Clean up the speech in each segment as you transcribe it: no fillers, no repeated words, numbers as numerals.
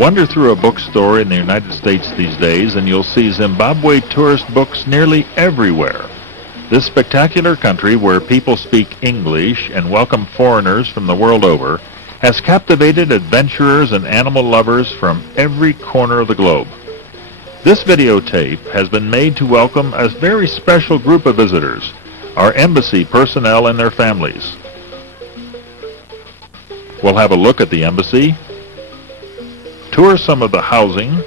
Wander through a bookstore in the United States these days and you'll see Zimbabwe tourist books nearly everywhere. This spectacular country where people speak English and welcome foreigners from the world over has captivated adventurers and animal lovers from every corner of the globe. This videotape has been made to welcome a very special group of visitors, our embassy personnel and their families. We'll have a look at the embassy, tour some of the housing,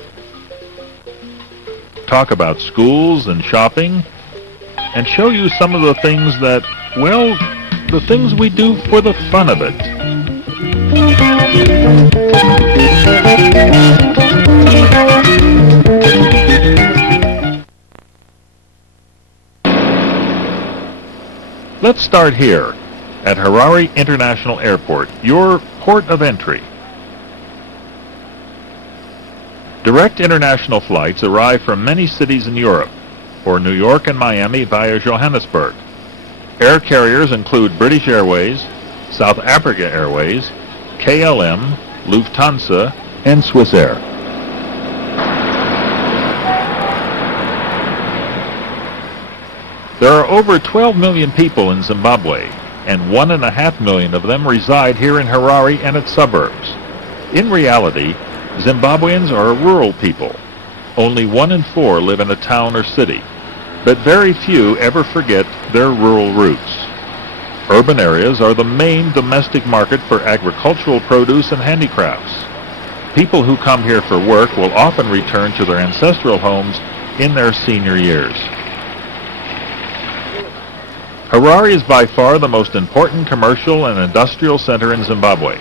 talk about schools and shopping, and show you some of the things that, well, the things we do for the fun of it. Let's start here at Harare International Airport, your port of entry. Direct international flights arrive from many cities in Europe, or New York and Miami via Johannesburg. Air carriers include British Airways, South Africa Airways, KLM, Lufthansa, and Swiss Air. There are over 12 million people in Zimbabwe, and 1.5 million of them reside here in Harare and its suburbs. In reality, Zimbabweans are a rural people. Only 1 in 4 live in a town or city, but very few ever forget their rural roots. Urban areas are the main domestic market for agricultural produce and handicrafts. People who come here for work will often return to their ancestral homes in their senior years. Harare is by far the most important commercial and industrial center in Zimbabwe,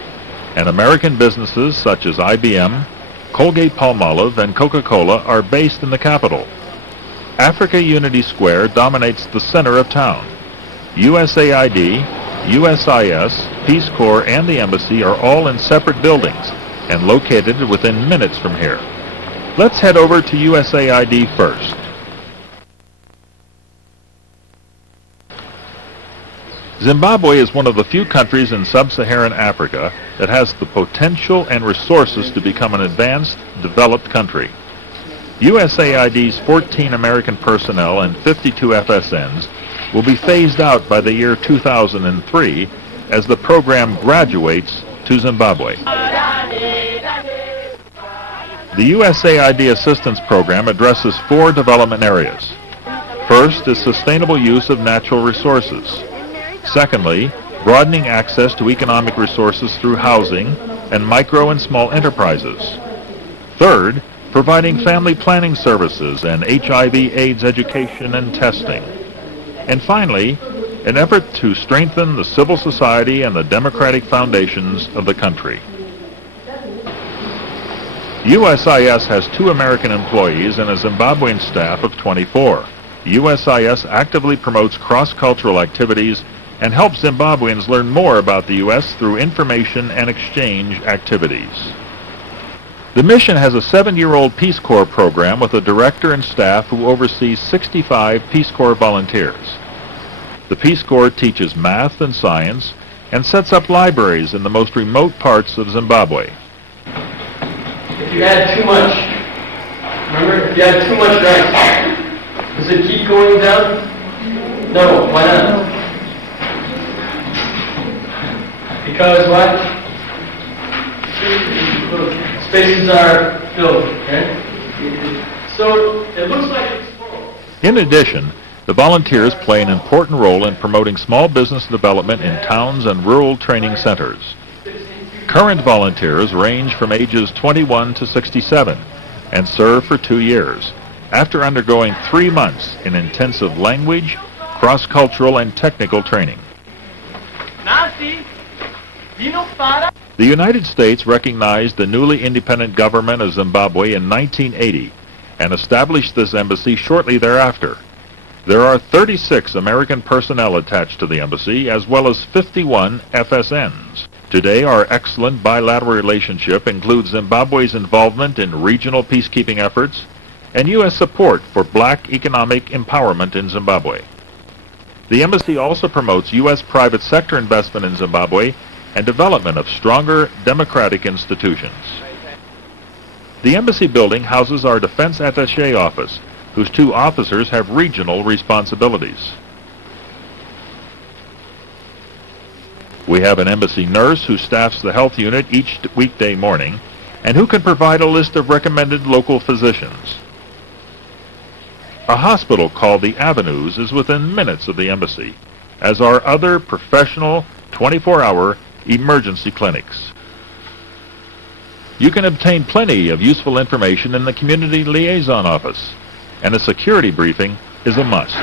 and American businesses such as IBM, Colgate-Palmolive, and Coca-Cola are based in the capital. Africa Unity Square dominates the center of town. USAID, USIS, Peace Corps, and the Embassy are all in separate buildings and located within minutes from here. Let's head over to USAID first. Zimbabwe is one of the few countries in sub-Saharan Africa that has the potential and resources to become an advanced, developed country. USAID's 14 American personnel and 52 FSNs will be phased out by the year 2003 as the program graduates to Zimbabwe. The USAID Assistance Program addresses 4 development areas. First is sustainable use of natural resources. Secondly, broadening access to economic resources through housing and micro and small enterprises. Third, providing family planning services and HIV/AIDS education and testing. And finally, an effort to strengthen the civil society and the democratic foundations of the country. USIS has 2 American employees and a Zimbabwean staff of 24. USIS actively promotes cross-cultural activities and helps Zimbabweans learn more about the U.S. through information and exchange activities. The mission has a 7-year-old Peace Corps program with a director and staff who oversees 65 Peace Corps volunteers. The Peace Corps teaches math and science and sets up libraries in the most remote parts of Zimbabwe. If you add too much, remember, if you add too much rice, does it keep going down? No, why not? Because what? Spaces are filled, okay? So it looks like it's full. In addition, the volunteers play an important role in promoting small business development in towns and rural training centers. Current volunteers range from ages 21 to 67 and serve for 2 years, after undergoing 3 months in intensive language, cross-cultural, and technical training. The United States recognized the newly independent government of Zimbabwe in 1980 and established this embassy shortly thereafter. There are 36 American personnel attached to the embassy, as well as 51 FSNs. Today, our excellent bilateral relationship includes Zimbabwe's involvement in regional peacekeeping efforts and U.S. support for black economic empowerment in Zimbabwe. The embassy also promotes U.S. private sector investment in Zimbabwe and development of stronger democratic institutions. The embassy building houses our defense attaché office, whose 2 officers have regional responsibilities. We have an embassy nurse who staffs the health unit each weekday morning and who can provide a list of recommended local physicians. A hospital called the Avenues is within minutes of the embassy, as are other professional 24-hour emergency clinics. You can obtain plenty of useful information in the Community Liaison Office, and a security briefing is a must.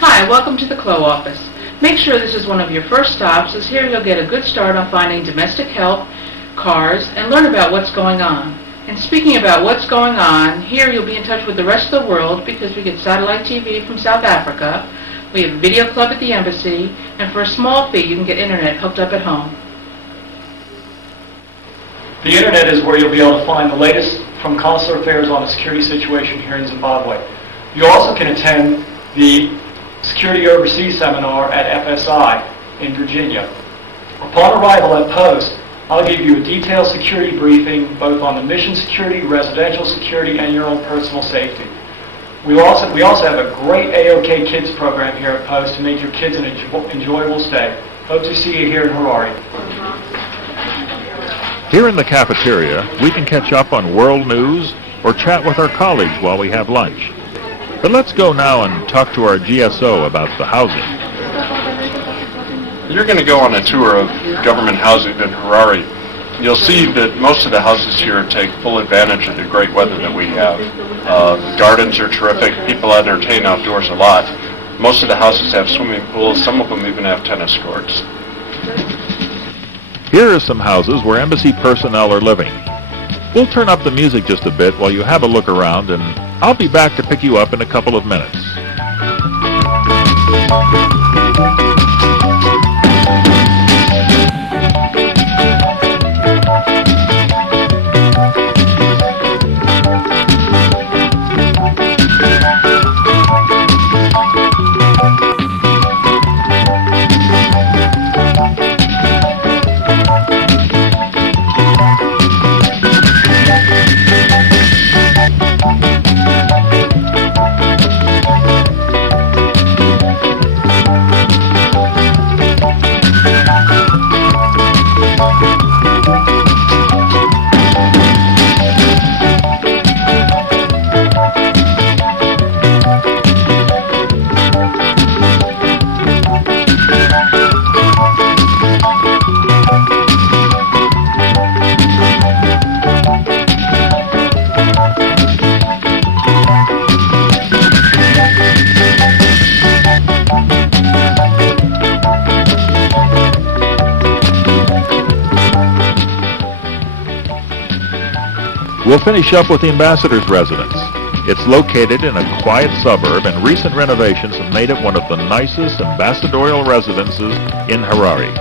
Hi, welcome to the CLO office. Make sure this is one of your first stops, as here you'll get a good start on finding domestic help, cars, and learn about what's going on. And speaking about what's going on, here you'll be in touch with the rest of the world because we get satellite TV from South Africa, we have a video club at the embassy, and for a small fee you can get internet hooked up at home. The internet is where you'll be able to find the latest from consular affairs on the security situation here in Zimbabwe. You also can attend the Security Overseas Seminar at FSI in Virginia. Upon arrival at post, I'll give you a detailed security briefing both on the mission security, residential security, and your own personal safety. We also have a great AOK Kids program here at post to make your kids an enjoyable stay. Hope to see you here in Harare. Here in the cafeteria, we can catch up on world news or chat with our colleagues while we have lunch. But let's go now and talk to our GSO about the housing. You're going to go on a tour of government housing in Harare. You'll see that most of the houses here take full advantage of the great weather that we have. The gardens are terrific. People entertain outdoors a lot. Most of the houses have swimming pools. Some of them even have tennis courts. Here are some houses where embassy personnel are living. We'll turn up the music just a bit while you have a look around, and I'll be back to pick you up in a couple of minutes. We'll finish up with the ambassador's residence. It's located in a quiet suburb, and recent renovations have made it one of the nicest ambassadorial residences in Harare.